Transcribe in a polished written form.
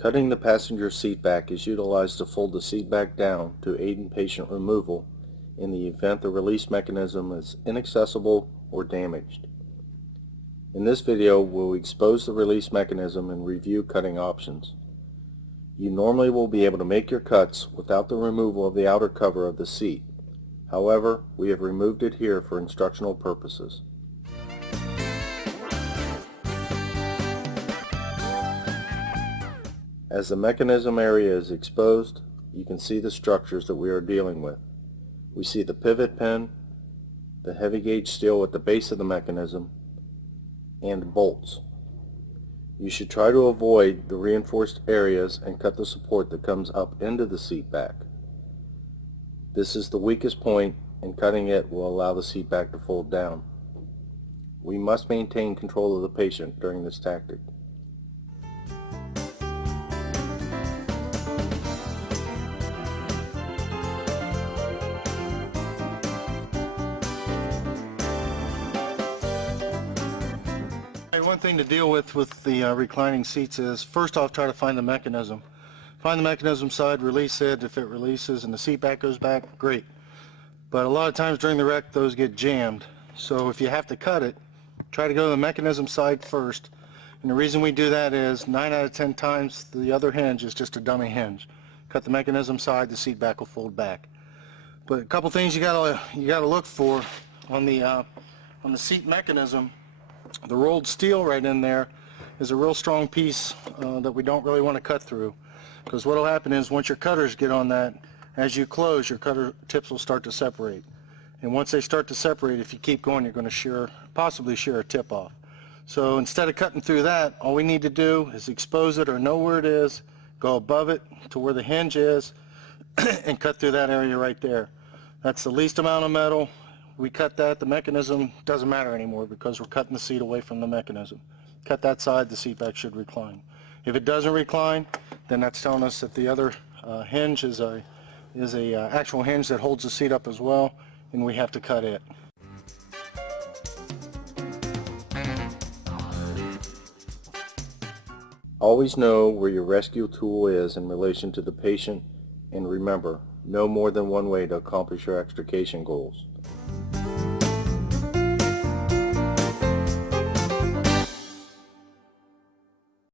Cutting the passenger seat back is utilized to fold the seat back down to aid in patient removal in the event the release mechanism is inaccessible or damaged. In this video, we'll expose the release mechanism and review cutting options. You normally will be able to make your cuts without the removal of the outer cover of the seat. However, we have removed it here for instructional purposes. As the mechanism area is exposed, you can see the structures that we are dealing with. We see the pivot pin, the heavy gauge steel at the base of the mechanism, and bolts. You should try to avoid the reinforced areas and cut the support that comes up into the seat back. This is the weakest point, and cutting it will allow the seat back to fold down. We must maintain control of the patient during this tactic. One thing to deal with the reclining seats is, first off, try to find the mechanism. Find the mechanism side, release it. If it releases and the seat back goes back, great. But a lot of times during the wreck, those get jammed. So if you have to cut it, try to go to the mechanism side first. And the reason we do that is 9 out of 10 times the other hinge is just a dummy hinge. Cut the mechanism side, the seat back will fold back. But a couple things you gotta look for on the seat mechanism. The rolled steel right in there is a real strong piece that we don't really want to cut through, because what will happen is once your cutters get on that, as you close, your cutter tips will start to separate, and once they start to separate, if you keep going, you're going to possibly shear a tip off. So instead of cutting through that, all we need to do is expose it or know where it is, go above it to where the hinge is and cut through that area right there. That's the least amount of metal. We cut that, the mechanism doesn't matter anymore because we're cutting the seat away from the mechanism. Cut that side, the seat back should recline. If it doesn't recline, then that's telling us that the other hinge is a actual hinge that holds the seat up as well, and we have to cut it. Always know where your rescue tool is in relation to the patient, and remember, no more than one way to accomplish your extrication goals.